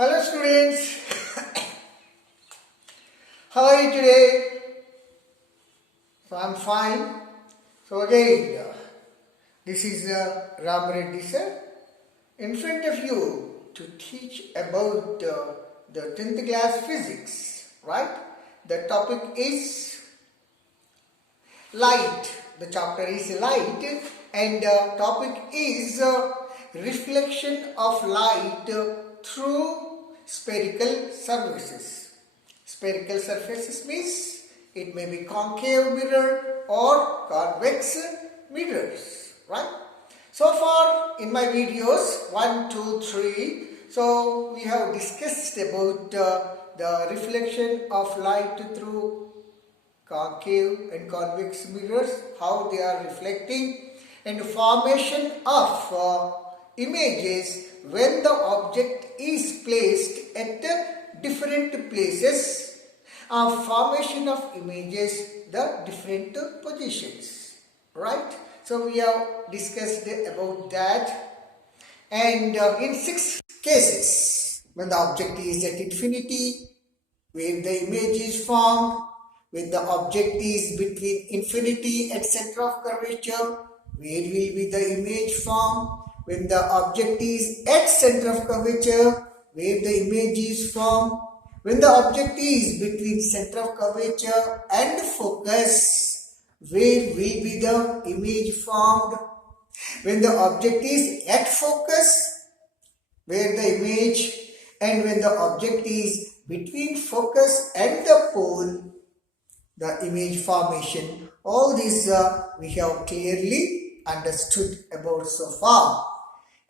Hello students, how are you today? So I'm fine. So again, this is Ram Reddy sir in front of you to teach about the 10th class physics, right? The topic is light. The chapter is light and the topic is reflection of light through spherical surfaces. Spherical surfaces means it may be concave mirror or convex mirrors, right? So far in my videos 1, 2, 3, so we have discussed about the reflection of light through concave and convex mirrors, how they are reflecting, and formation of images when the object is placed at different places, formation of images, the different positions, right? So we have discussed about that, and in 6 cases, when the object is at infinity, where the image is formed, when the object is between infinity and center of curvature, where will be the image formed? When the object is at center of curvature, where the image is formed? When the object is between center of curvature and focus, where will be the image formed? When the object is at focus, where the image, and when the object is between focus and the pole, the image formation. All these we have clearly understood about so far.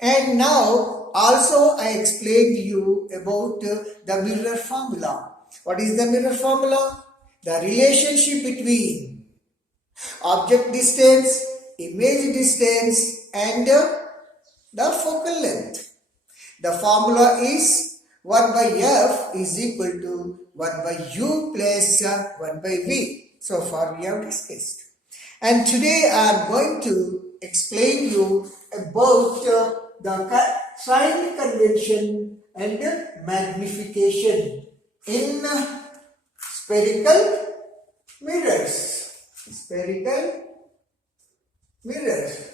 And now also I explained you about the mirror formula. What is the mirror formula? The relationship between object distance, image distance and the focal length. The formula is 1 by f is equal to 1 by u plus 1 by v. So far we have discussed. And today I am going to explain you about the sign convention and magnification in spherical mirrors. Spherical mirrors.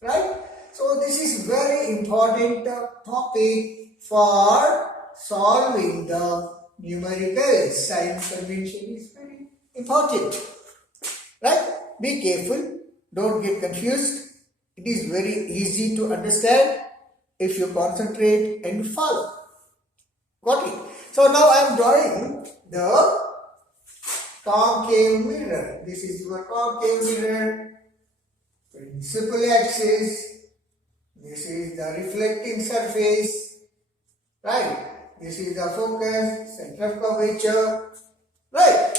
Right? So this is very important topic for solving the numericals. Sign convention is very important. Right? Be careful. Don't get confused. It is very easy to understand if you concentrate and follow. Got it? So now I am drawing the concave mirror. This is your concave mirror. Principal axis. This is the reflecting surface. Right? This is the focus, center of curvature. Right?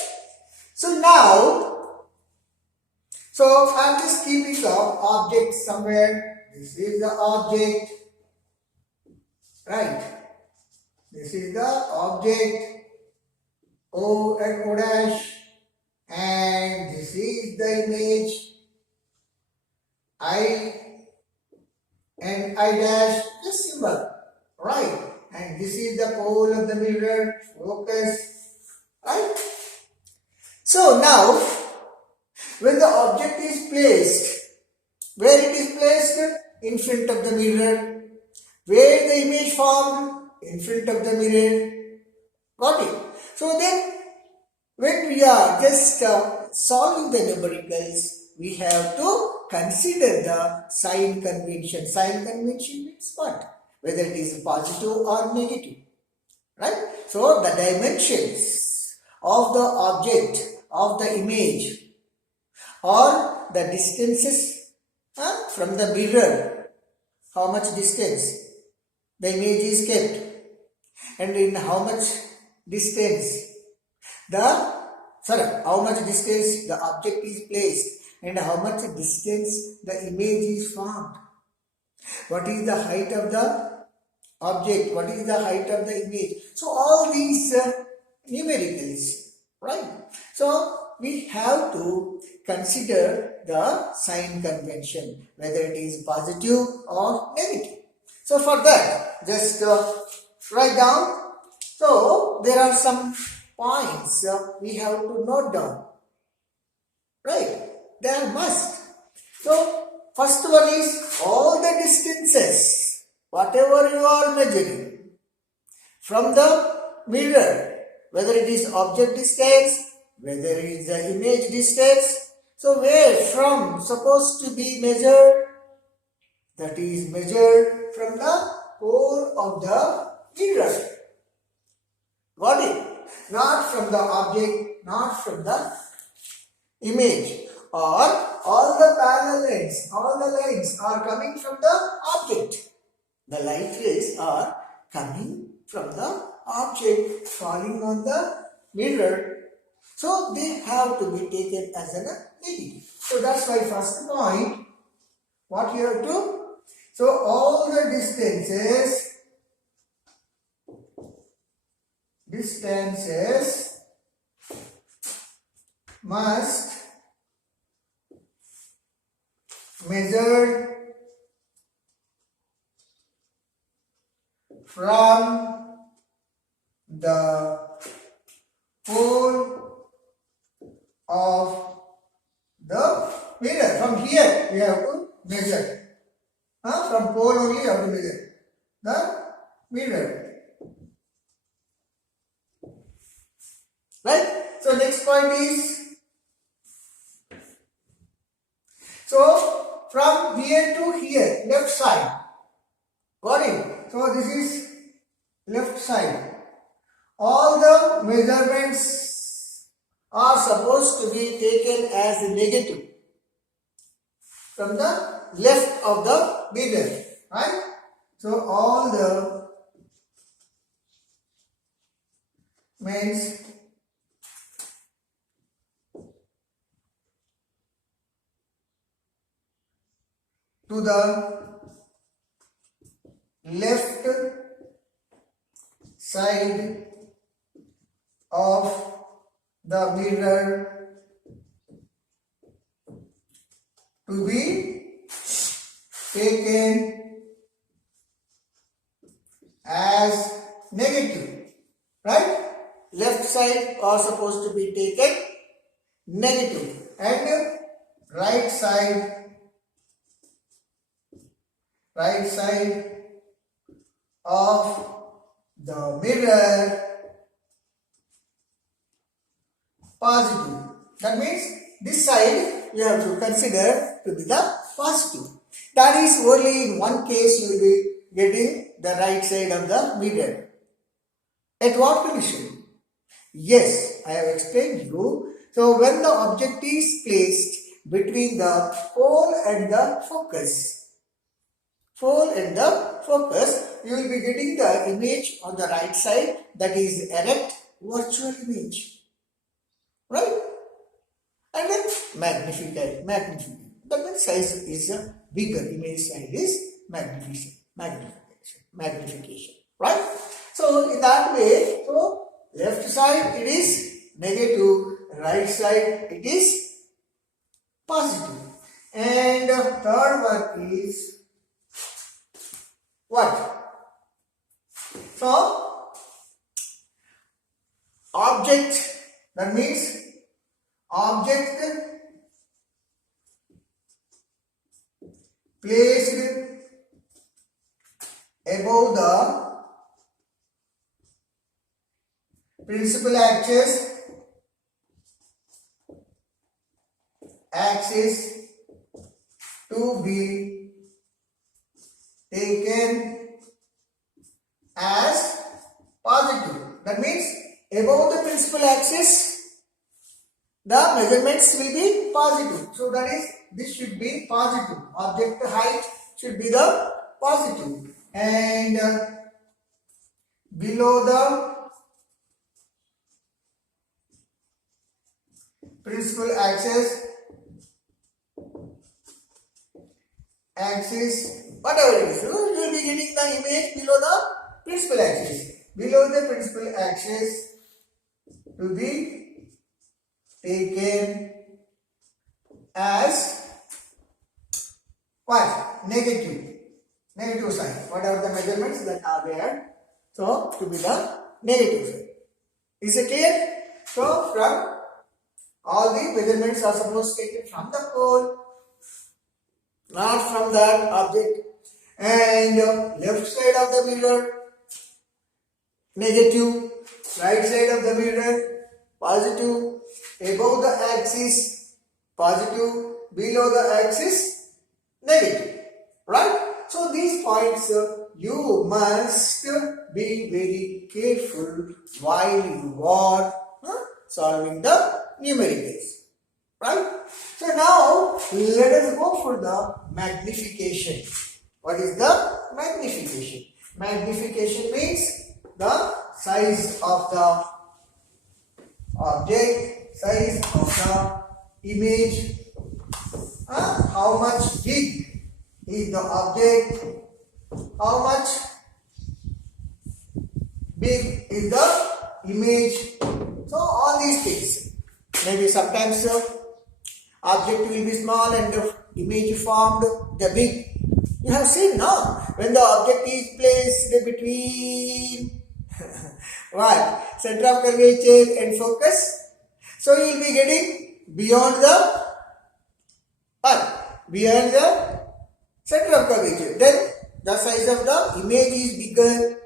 So now, I am just keeping the object somewhere. This is the object. Right? This is the object. O and O dash. And this is the image. I and I dash, this symbol. Right? And this is the pole of the mirror, focus, right? So now, when the object is placed, where it is placed? In front of the mirror. Where the image formed? In front of the mirror. Got it? So then, when we are just solving the numericals, we have to consider the sign convention. Sign convention means what? Whether it is positive or negative, right? So the dimensions of the object, of the image, or the distances from the mirror, how much distance the image is kept, and in how much distance how much distance the object is placed, and how much distance the image is formed. What is the height of the object? What is the height of the image? So all these numericals, right? So we have to consider the sign convention, whether it is positive or negative. So for that, just write down. So there are some points we have to note down. Right? They are must. So first one is all the distances, whatever you are measuring from the mirror, whether it is object distance, whether it is the image distance. So where from supposed to be measured? That is measured from the pole of the mirror. Got it? Not from the object, not from the image. Or all the parallel lines, all the lines are coming from the object. The light rays are coming from the object falling on the mirror. So they have to be taken as a negative. So that's my first point. What you have to? So all the distances must measured from the pole of the mirror. From here we have to measure. From pole only you have to measure the mirror. Right? So next point is, so from here to here, left side. Got it? So this is left side. All the measurements are supposed to be taken as negative from the left of the mirror. Right? So all the means to the left side of the mirror to be taken as negative. Right? Left side are supposed to be taken negative, and right side of the mirror positive. That means this side you have to consider to be the positive. That is only in one case you will be getting the right side of the mirror. At what condition? Yes, I have explained you. So when the object is placed between the pole and the focus, you will be getting the image on the right side, that is erect virtual image. Right? And then magnification. That means size is a bigger, image size is magnification. Right? So in that way, so left side it is negative, right side it is positive. And third one is what? So object, that means object placed above the principal axis to be taken as positive. That means above the principal axis the measurements will be positive. So that is, this should be positive. Object height should be the positive. And below the principal axis, whatever it is, you will be getting the image below the principal axis. Below the principal axis to be taken as what? Negative. negative sign. Whatever the measurements that are there, so to be the negative sign. Is it clear? So from all the measurements are supposed to be taken from the pole, not from that object. And left side of the mirror negative, right side of the mirror positive, above the axis positive, below the axis negative, right? So these points you must be very careful while you are solving the numericals, right? So now let us go for the magnification. What is the magnification? Magnification means the size of the object, size of the image, how much big is the object, how much big is the image. So all these things. Maybe sometimes object will be small and the image formed the big. You have seen, no? When the object is placed between what? Center of curvature and focus. So you will be getting beyond the beyond the center of curvature. Then the size of the image is bigger.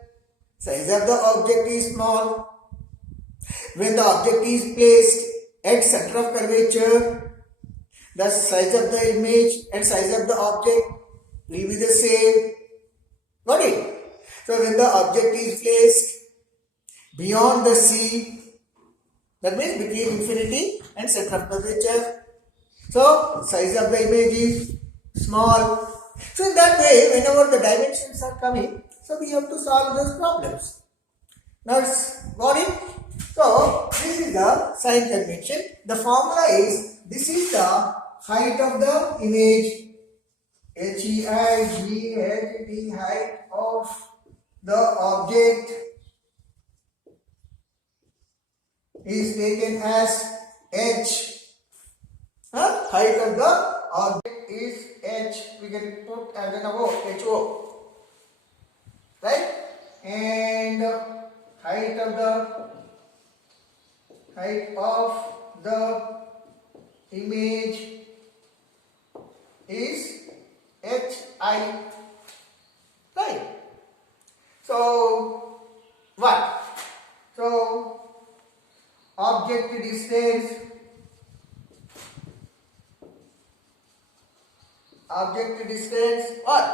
Size of the object is small. When the object is placed at center of curvature, the size of the image and size of the object will be the same. Got it? So when the object is placed beyond the C, that means between infinity and center of curvature, so size of the image is small. So in that way, whenever the dimensions are coming, so we have to solve those problems. Now it's got it? So this is the sign convention. The formula is, this is the height of the image, Height, height of the object is taken as H. Height of the object is H. We can put as an HO. Right? And height of the image is HI. Right? So what? So object distance what?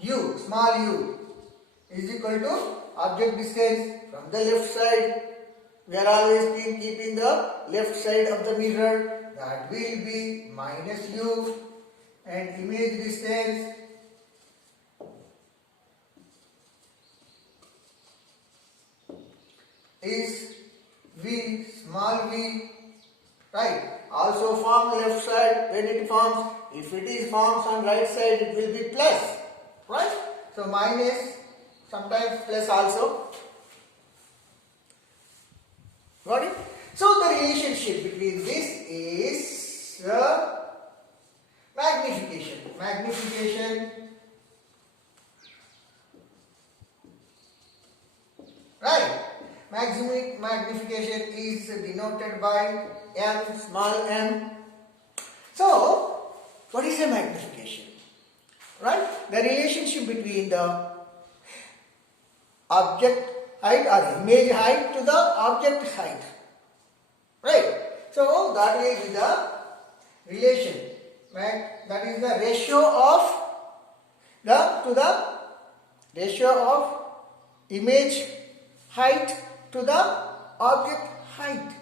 U, small u is equal to object distance from the left side. We are always keeping the left side of the mirror, that will be minus u, and image distance is V, small v, right? Also form left side when it forms. If it is forms on right side, it will be plus, right? So minus, sometimes plus also. Got it? So the relationship between this is magnification. Right? Maximum magnification is denoted by m, small m. So, what is a magnification? Right? The relationship between the object height or image height to the object height. Right? So, that will be the relation. That is the ratio of image height to the object height.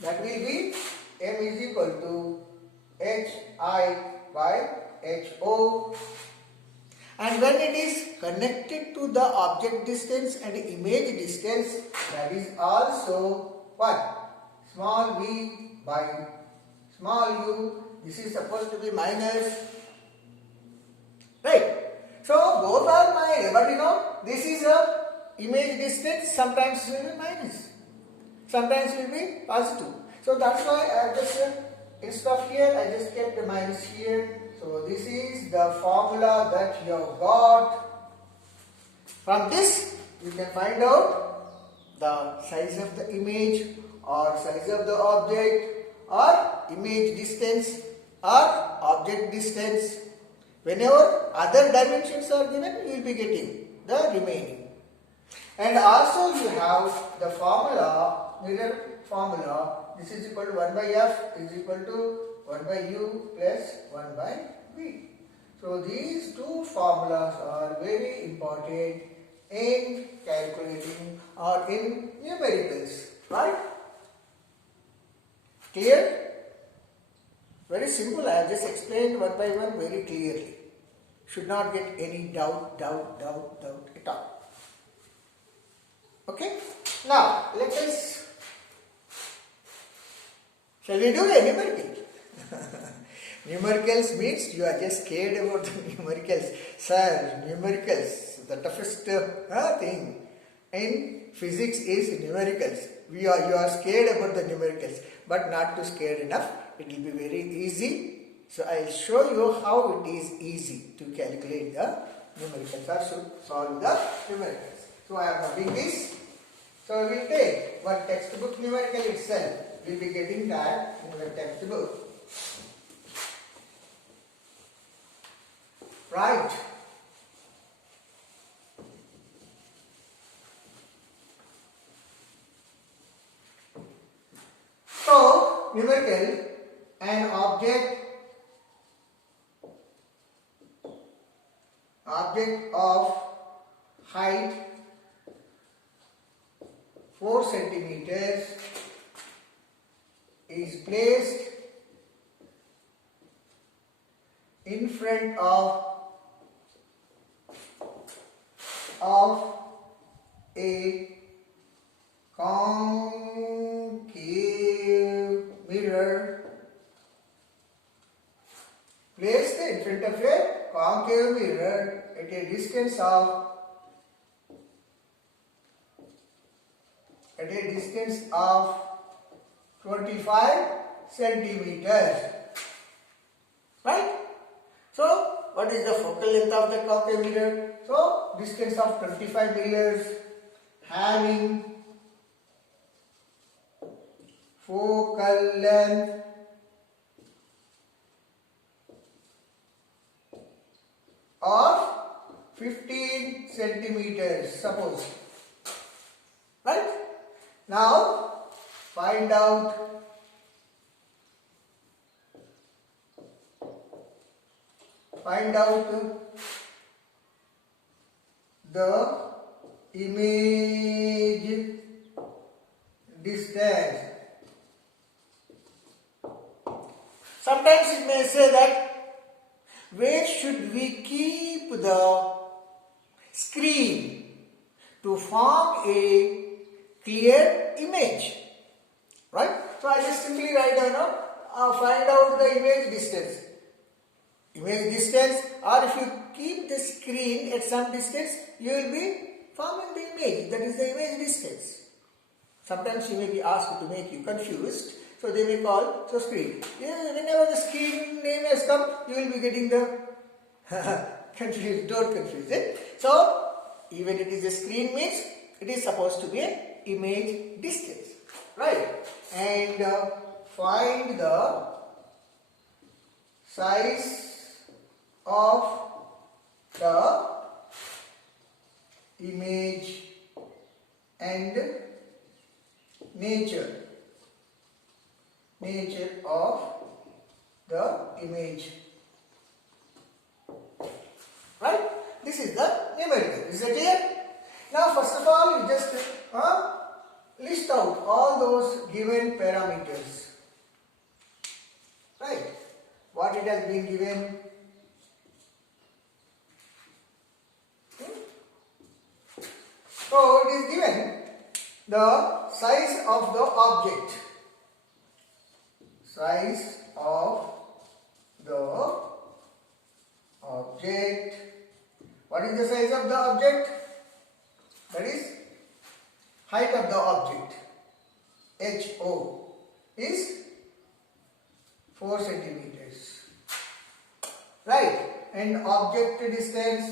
That will be m is equal to hi by ho. And when it is connected to the object distance and image distance, that is also what? Small v by small u. This is supposed to be minus. Right? So both are minus. But this is a image distance, sometimes will be minus, sometimes will be positive. So that's why I just instead of here I just kept the minus here. So this is the formula that you have got. From this you can find out the size of the image or size of the object or image distance or object distance. Whenever other dimensions are given, you will be getting the remaining. And also you have the formula, mirror formula. This is equal to 1 by f is equal to 1 by u plus 1 by v. So these two formulas are very important in calculating or in numericals, right? Clear? Very simple. I have just explained one by one very clearly. Should not get any doubt at all. Okay? Now, let us, shall we do a numerical? Numericals means you are just scared about the numericals. Sir, numericals, the toughest thing in physics is numericals. You are scared about the numericals, but not too scared enough. It will be very easy. So I will show you how it is easy to calculate the numericals or should solve the numericals. So I am having this. So we will take one textbook numerical itself. We will be getting that in the textbook. Right. So numerical, an object of height 4 centimeters is placed in front of a concave mirror, placed in front of a concave mirror at a distance of 25 centimeters. Right? So, what is the focal length of the concave mirror? So, distance of 25 millimeters, having focal length of 15 centimeters, suppose. Right? Now, find out the image distance. Sometimes it may say that where should we keep the screen to form a clear image, right? So I just simply write down, find out the image distance. Image distance, or if you keep the screen at some distance, you will be forming the image. That is the image distance. Sometimes you may be asked to make you confused, so they may call screen. Whenever the screen name has come, you will be getting the confused. Don't confuse it. So even it is a screen means it is supposed to be an image distance, right? And find the size of the image and nature of the image, right? This is the numerical. Is it clear? Now first of all, you just list out all those given parameters, right? What it has been given. So it is given the size of the object. Size of the object. What is the size of the object? That is height of the object. HO is 4 centimeters. and object distance.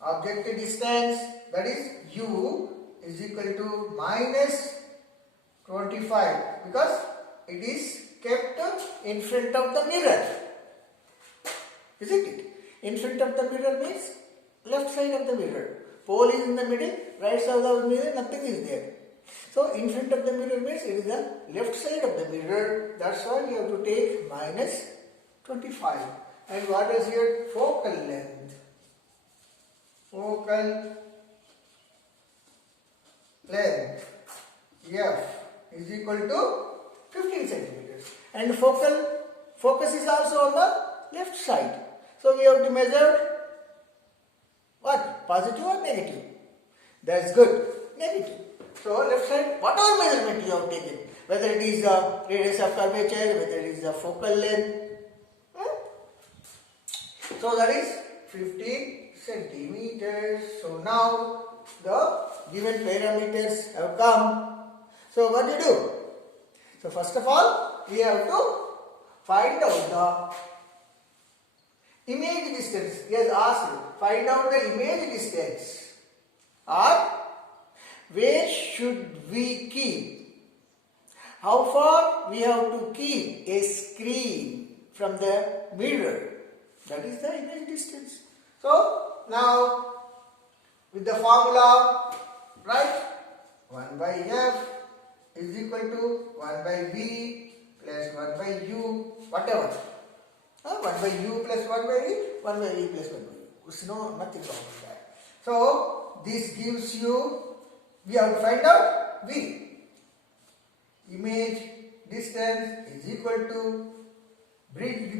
Object distance, that is u is equal to minus 25 because it is kept in front of the mirror. Isn't it? In front of the mirror means left side of the mirror. Pole is in the middle, right side of the mirror, nothing is there. So in front of the mirror means it is the left side of the mirror. That's why we have to take minus 25. And what is here? Focal length. Focal length F is equal to 15 centimeters. And focus is also on the left side. So we have to measure what? Positive or negative? That's good. Negative. So left side, whatever measurement you have taken, whether it is the radius of curvature, whether it is the focal length. So that is 15 centimeters. So now the given parameters have come. So what do you do? So first of all, we have to find out the image distance. He has asked you, find out the image distance, or where should we keep? How far we have to keep a screen from the mirror? That is the image distance. So now with the formula, right? 1 by f is equal to 1 by v plus 1 by u, whatever. 1 by u plus 1 by v, 1 by v plus 1 by u. There's nothing wrong with that. So this gives you, we have to find out v. Image distance is equal to, bring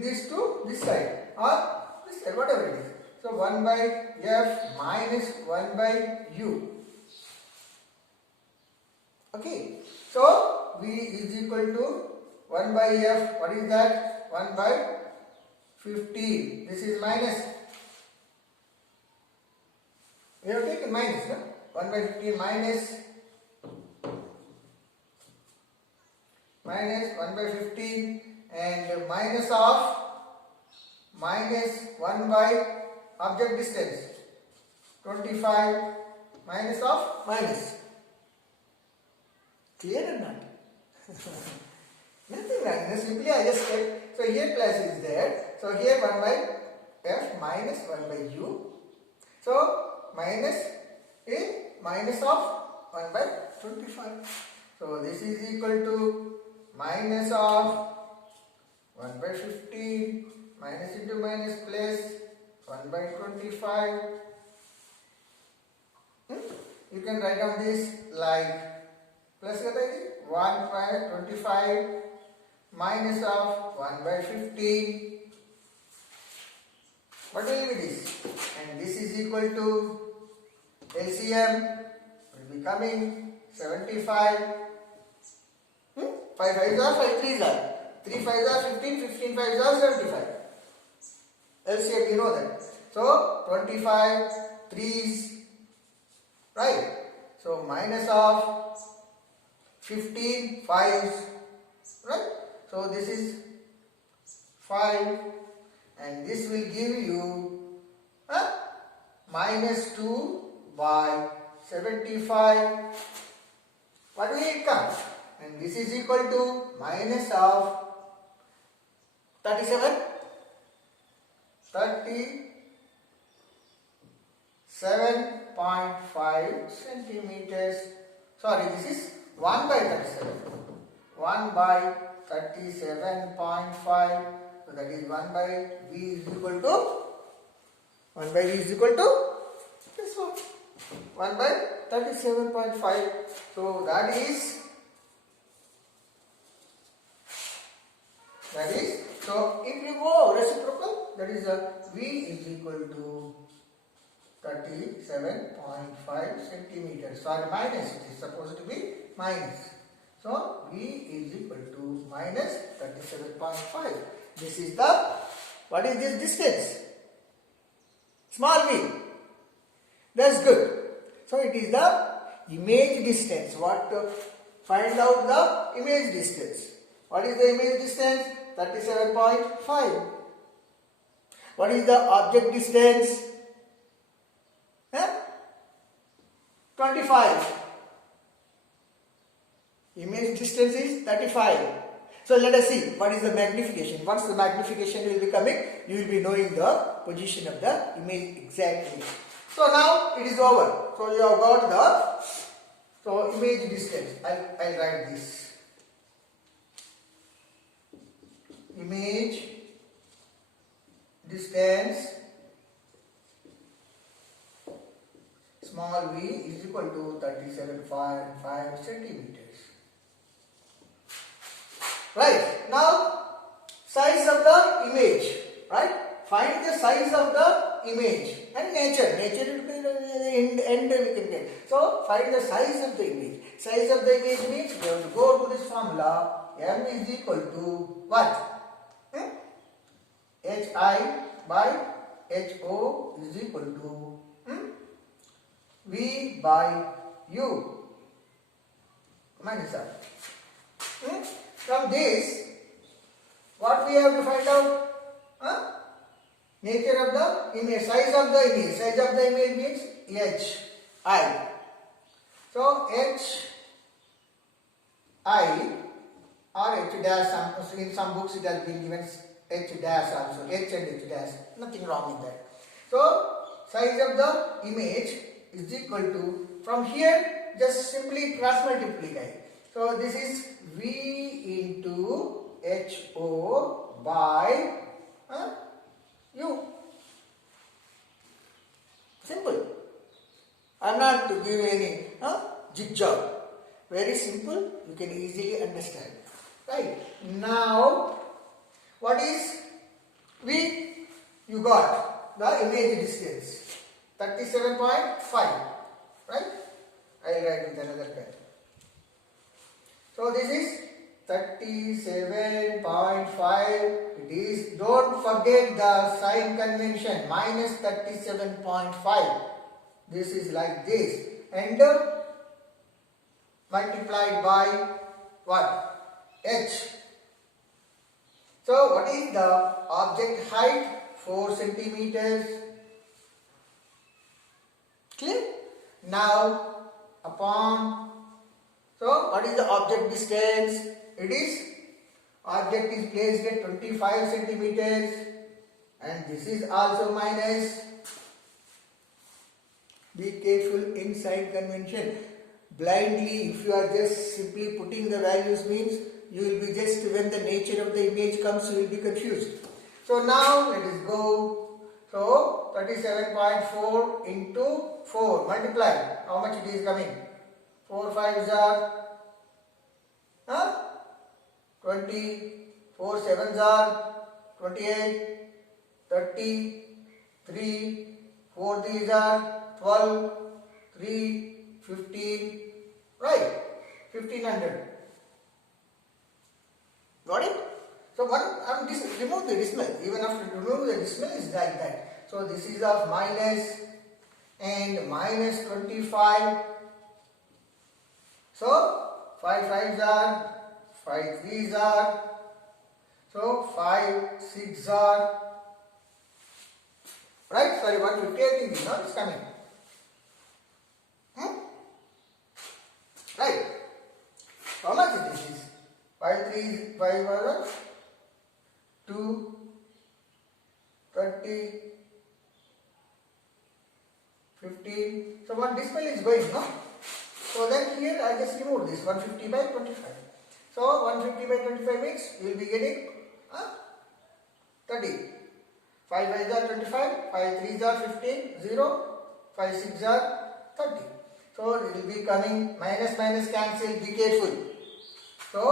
this to this side or this side, whatever it is. So 1 by f minus 1 by u. Okay. So v is equal to 1 by f. What is that? 1 by 15. This is minus. We have taken minus, no? 1 by 15 minus 1 by 15 and minus of minus 1 by object distance 25 minus of minus. Clear or not? Nothing wrong. Simply I just said, so here plus is there. So here 1 by f minus 1 by u. So minus a minus of 1 by 25. So this is equal to minus of 1 by 15 minus into minus plus 1 by 25. You can write down this like plus 1 by 25 minus of 1 by 15. What will be this? And this is equal to LCM will be coming 75. 5 5s are 5 3s are. 3 5s are 15, 15 5s are 75. LCM, you know that. So 25 3s, right? So minus of 15 5s, right? So this is 5 and this will give you minus 2 by 75. What will it come? And this is equal to minus of 37.5 centimeters. Sorry, this is 1 by 37. 1 by 37.5. So that is 1 by v is equal to 1 by v is equal to this one. 1 by 37.5. So that is so if you go reciprocal, that is v is equal to 37.5 centimeters. Sorry, minus, it is supposed to be minus. So v is equal to minus 37.5. This is the, what is this distance? Small v. That's good. So it is the image distance. What find out the image distance. What is the image distance? 37.5. What is the object distance? 25. Image distance is 35. So let us see what is the magnification. Once the magnification will be coming, you will be knowing the position of the image exactly. So now it is over. So you have got the image distance. I'll write this. Image distance small v is equal to 37.5 centimeters. Right. Now size of the image. Right. Find the size of the image and nature. Nature will be end we can get. So find the size of the image. Size of the image means we have to go to this formula. M is equal to what? Hi by Ho is equal to V by U minus R. From this, what we have to find out? Nature of the image, size of the image. Size of the image means Hi. So Hi or H dash, in some books it has been given H dash also, H and H dash, nothing wrong in that. So size of the image is equal to, from here just simply cross multiply. So this is V into Ho by U. Simple. I am not to give any jig-jog. Very simple, you can easily understand. Right. Now, what is V? You got the image distance 37.5. Right? I will write with another pen. So this is 37.5. It is, don't forget the sign convention, minus 37.5. This is like this. And multiplied by what? H. So what is the object height? 4 centimeters. Clear? Now upon, so what is the object distance? It is, object is placed at 25 centimeters and this is also minus. Be careful in sign convention. Blindly, if you are just simply putting the values, means you will be just, when the nature of the image comes, you will be confused. So now let us go. So 37.4 into 4, multiply. How much it is coming? 4 5s are 20, 4 7s are 28, 30, 3, 4 3s are 12, 3, 15, right? 1500. Got it? So remove the decimal. Even after remove the decimal is like that. So this is of minus and minus 25. So 5 5s are, 5 3s are, so 5 6s are, right? Sorry, 150 I think is not, it's coming. Right? How much this is? 5 3s, 5 are 2, 30, 15. So one decimal is going, no? So then here I just remove this 150 by 25. So 150 by 25 means you will be getting 30. 5 5s are 25, 5 3s are 15, 0, 5 6s are 30. So it will be coming minus minus cancel, be careful. So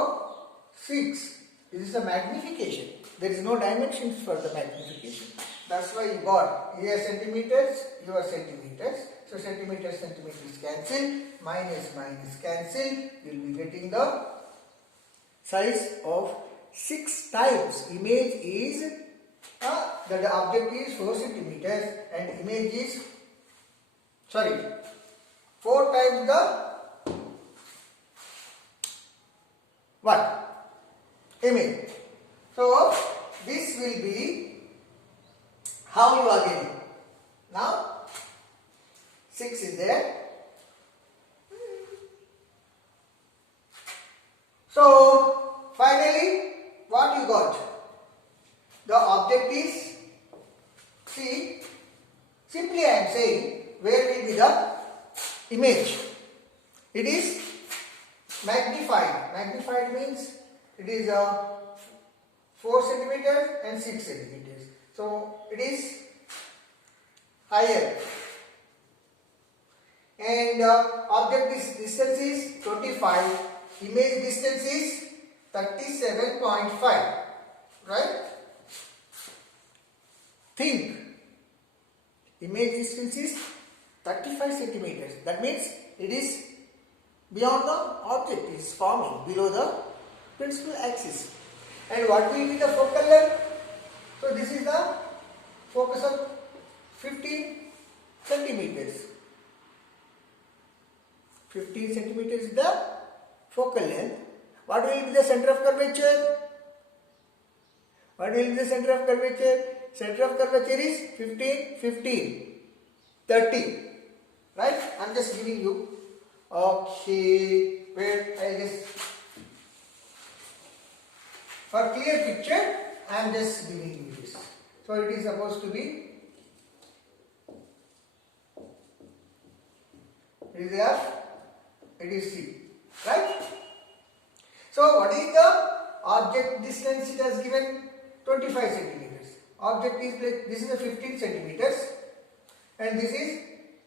6, this is a magnification. There is no dimensions for the magnification. That's why you got here centimeters, your centimeters. So centimeters cancel, minus minus cancel. You will be getting the size of 6 times. Image is, the object is 4 centimeters and image is, 4 times the what? Image. So this will be how you are getting. Now 6 is there. So finally what you got? The object is, see, simply I am saying where will be the image. It is magnified. Magnified means it is 4 centimeters and 6 centimeters. So it is higher. And object distance is 25. Image distance is 37.5. Right? Think. Image distance is 35 centimeters. That means it is beyond the object. It is forming below the principal axis. And what will be the focal length? So this is the focus of 15 centimeters. 15 centimeters is the focal length. What will be the center of curvature? What will be the center of curvature? Center of curvature is 15, 15, 30. Right? I am just giving you. Okay. Wait, I just. For clear picture, I am just giving you this. So it is supposed to be. It is F. It is C. Right? So what is the object distance it has given? 25 centimeters. Object is placed, this is a 15 centimeters and this is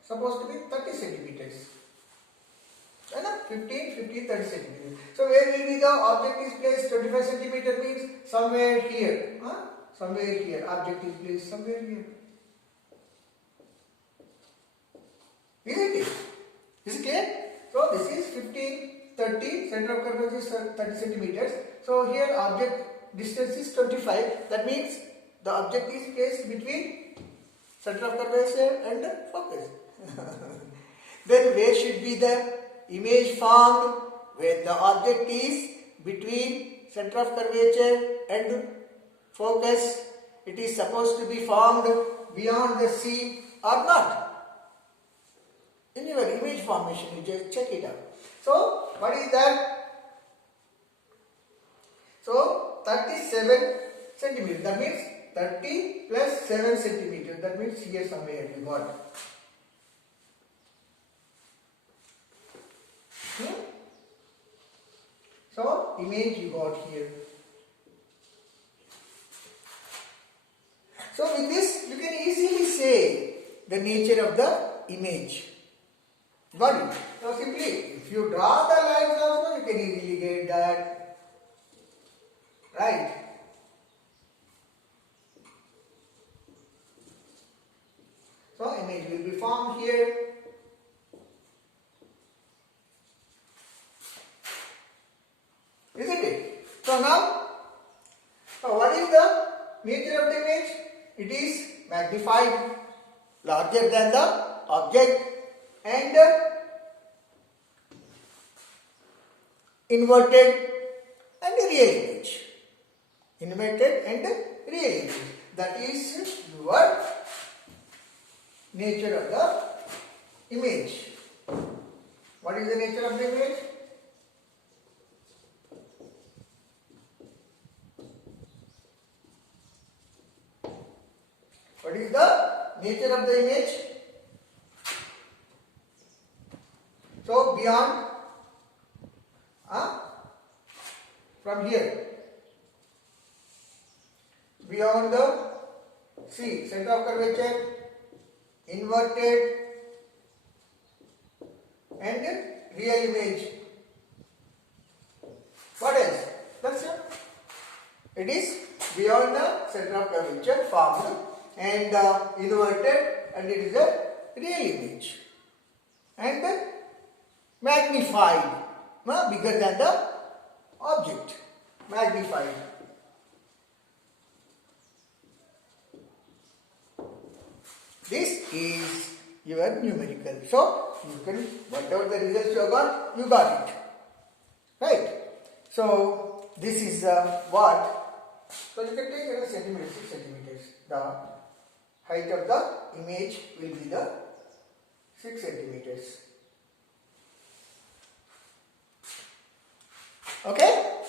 supposed to be 30 centimeters. Right? 15, 30 centimeters. So where will be the object is placed? 25 centimeter means somewhere here. Somewhere here. Object is placed somewhere here. Isn't it? Is it clear? So this is 15, 30, center of curvature is 30 centimeters. So here object distance is 25. That means the object is placed between center of curvature and the focus. Then where should be the image formed? Where the object is between center of curvature and focus. It is supposed to be formed beyond the C or not. In your image formation, you just check it out. So, what is that? So, 37 centimeters. That means 30 plus 7 centimeters. That means here somewhere you got. So, image you got here. So, with this, you can easily say the nature of the image. Got it? So simply, if you draw the lines also, you can easily get that. Right? So image will be formed here. Isn't it? So now, what is the nature of the image? It is magnified, larger than the object, and inverted and real image. Inverted and real image. That is your nature of the image. What is the nature of the image? What is the nature of the image? So beyond, from here, beyond the C, center of curvature, inverted and real image. What else? That's it. It is beyond the center of curvature formed and inverted, and it is a real image and magnified, bigger than the object. Magnified. This is your numerical. So you can, whatever the results you got it. Right? So this is what? So you can take as centimeters, 6 centimeters. The height of the image will be the 6 centimeters. Okay?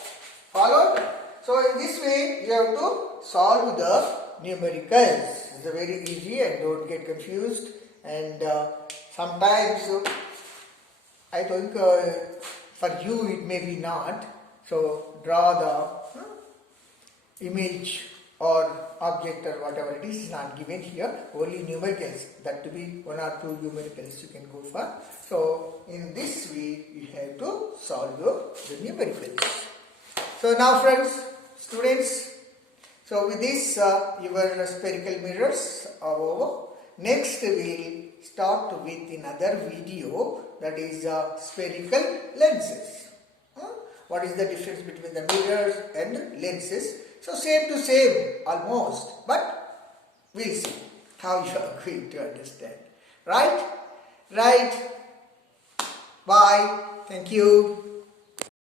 Followed? So in this way you have to solve the numericals. It's very easy and don't get confused. And sometimes I think for you it may be not. So draw the image or object or whatever it is not given here. Only numericals. That to be 1 or 2 numericals you can go for. So in this way you have to solve the numericals. So now friends, students, so with this your spherical mirrors are over. Next we will start with another video, that is spherical lenses. What is the difference between the mirrors and lenses? So same to same almost, but we'll see how you are going to understand. Right? Right. Bye. Thank you.